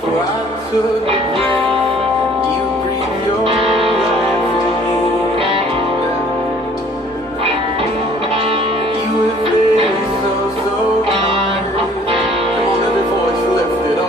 For I took a breath, you breathed your life in me. You have been so kind. Come on, every voice lift it up.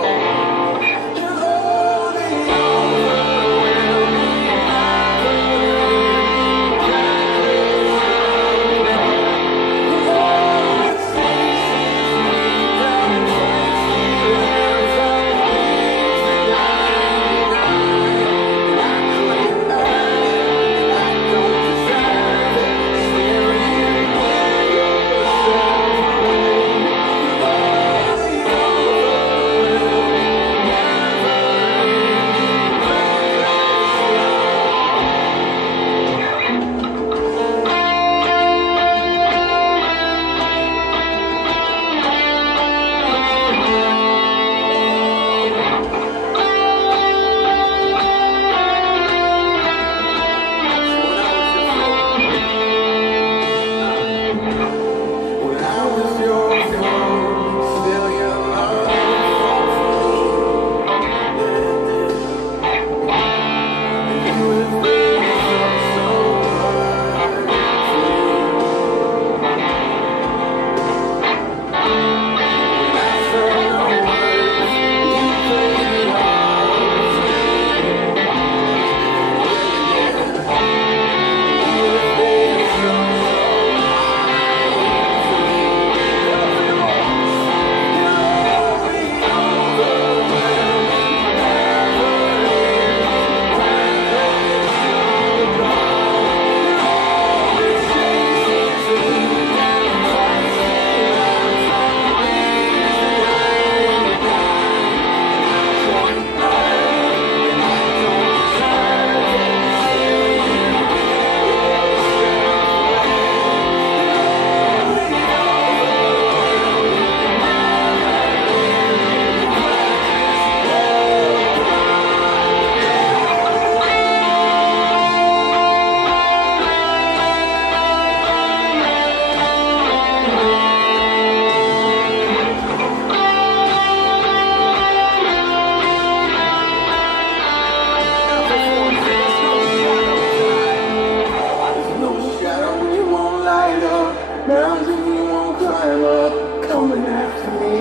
Mountain you won't climb up, coming after me.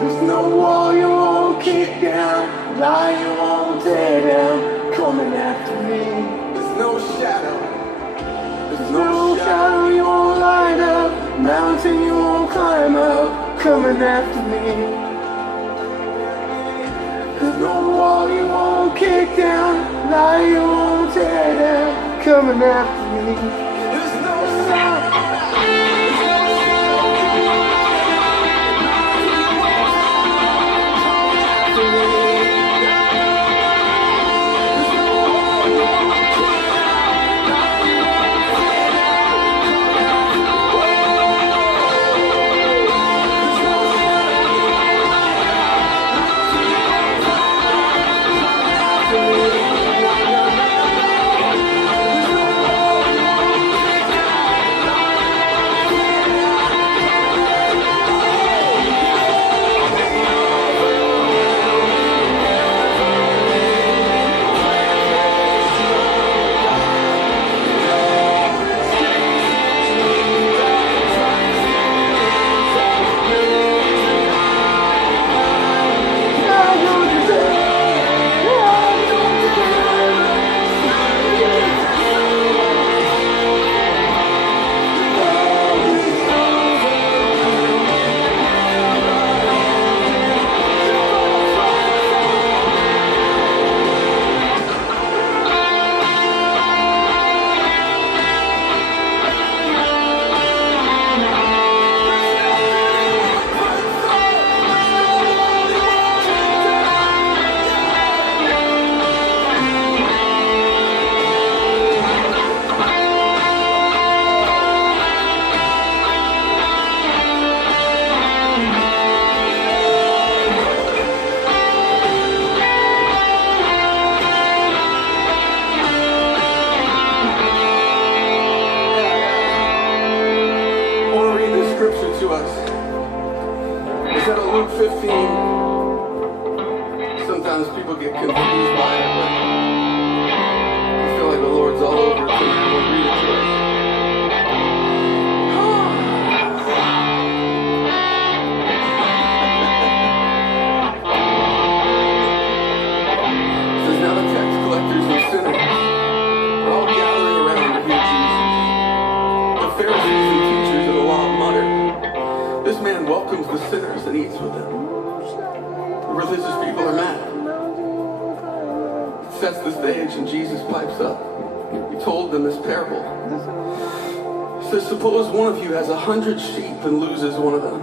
There's no wall you won't kick down, lie you won't tear down, coming after me. There's no shadow you won't light up, mountain you won't climb up, coming after me. There's no wall you won't kick down, lie you won't tear down, coming after me. out of Luke 15. Sometimes people get confused by it, but I feel like the Lord's all over it tonight. We'll read it to us. It says, now the tax collectors and sinners are all gathering around to hear Jesus. The Pharisees and teachers of the law muttered, this man welcomes the sinners and eats with them. The religious people are mad. It sets the stage and Jesus pipes up. He told them this parable. He says, suppose one of you has 100 sheep and loses one of them.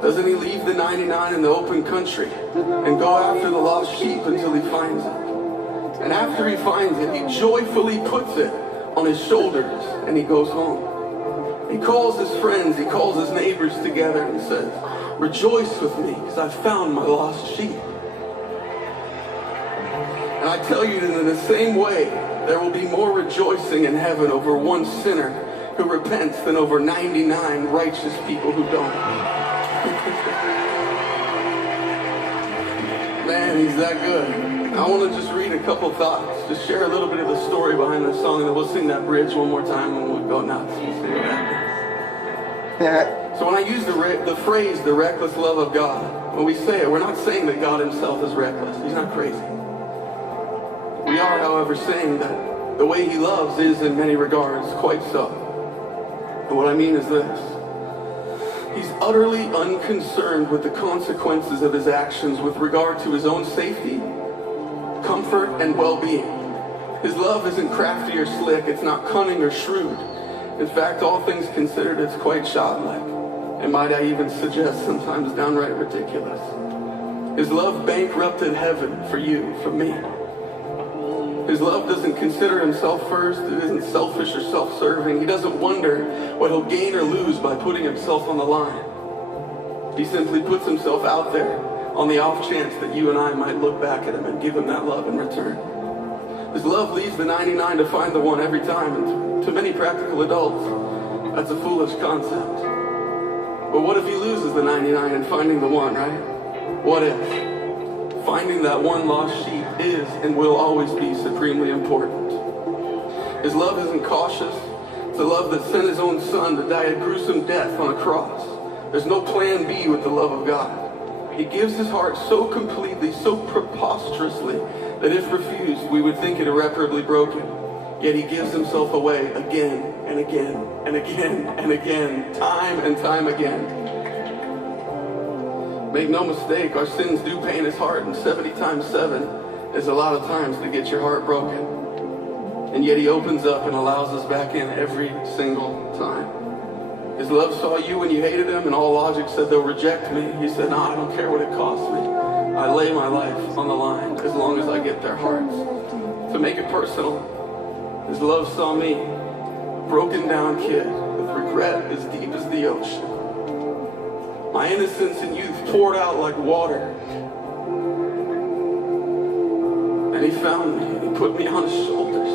Doesn't he leave the 99 in the open country and go after the lost sheep until he finds it? And after he finds it, he joyfully puts it on his shoulders and he goes home. He calls his friends, he calls his neighbors together and says, rejoice with me because I found my lost sheep. And I tell you that in the same way, there will be more rejoicing in heaven over one sinner who repents than over 99 righteous people who don't. Man, he's that good. I want to just read a couple thoughts, just share a little bit of the story behind this song, and then we'll sing that bridge one more time and we'll go nuts. We'll see what happens. So when I use the phrase, the reckless love of God, when we say it, we're not saying that God himself is reckless. He's not crazy. We are, however, saying that the way he loves is, in many regards, quite so. And what I mean is this. He's utterly unconcerned with the consequences of his actions with regard to his own safety, comfort, and well-being. His love isn't crafty or slick. It's not cunning or shrewd. In fact, all things considered, it's quite childlike. And might I even suggest sometimes downright ridiculous. His love bankrupted heaven for you, for me. His love doesn't consider himself first. It isn't selfish or self-serving. He doesn't wonder what he'll gain or lose by putting himself on the line. He simply puts himself out there on the off chance that you and I might look back at him and give him that love in return. His love leaves the 99 to find the one every time, and to many practical adults, that's a foolish concept. But what if he loses the 99 and finding the one, right? What if? Finding that one lost sheep is and will always be supremely important. His love isn't cautious. It's a love that sent his own son to die a gruesome death on a cross. There's no plan B with the love of God. He gives his heart so completely, so preposterously, that if refused, we would think it irreparably broken. Yet he gives himself away again and again and again and again, time and time again. Make no mistake, our sins do pain his heart, and 70 times 7 is a lot of times to get your heart broken. And yet he opens up and allows us back in every single time. His love saw you when you hated him, and all logic said they'll reject me. He said, no, I don't care what it costs me. I lay my life on the line as long as I get their hearts. To make it personal, his love saw me, a broken down kid with regret as deep as the ocean. My innocence and youth poured out like water. And he found me, and he put me on his shoulders.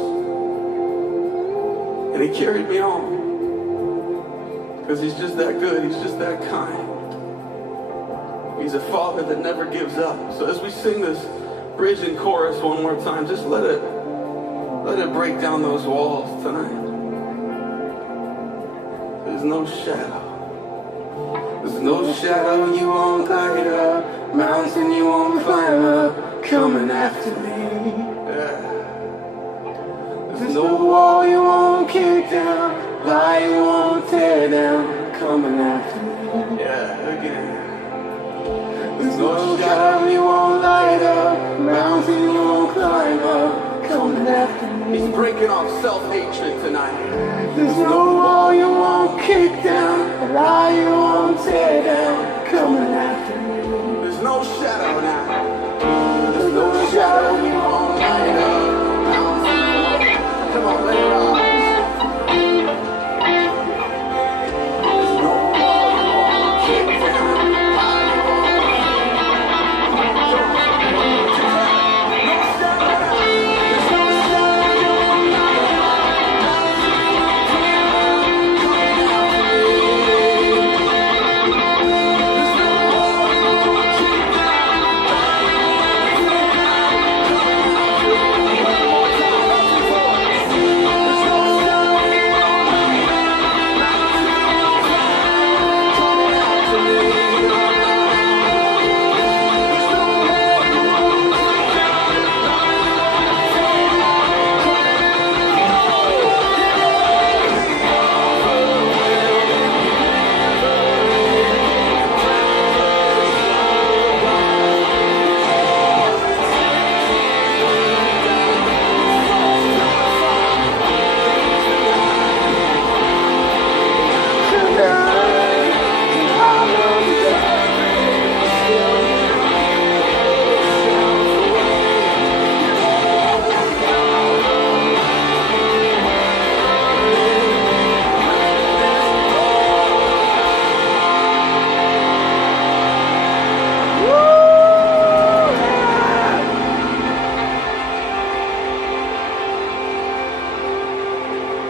And he carried me on. Because he's just that good, he's just that kind. He's a father that never gives up. So as we sing this bridge and chorus one more time, just let it break down those walls tonight. There's no shadow. There's no shadow you won't light up, mountain you won't climb up, coming after me. Yeah. There's no wall you won't kick down, lie you won't tear down, coming after me. Yeah, again. There's no shadow you won't light up, mountain you won't climb up, coming after me. He's breaking off self-hatred tonight. There's no wall you won't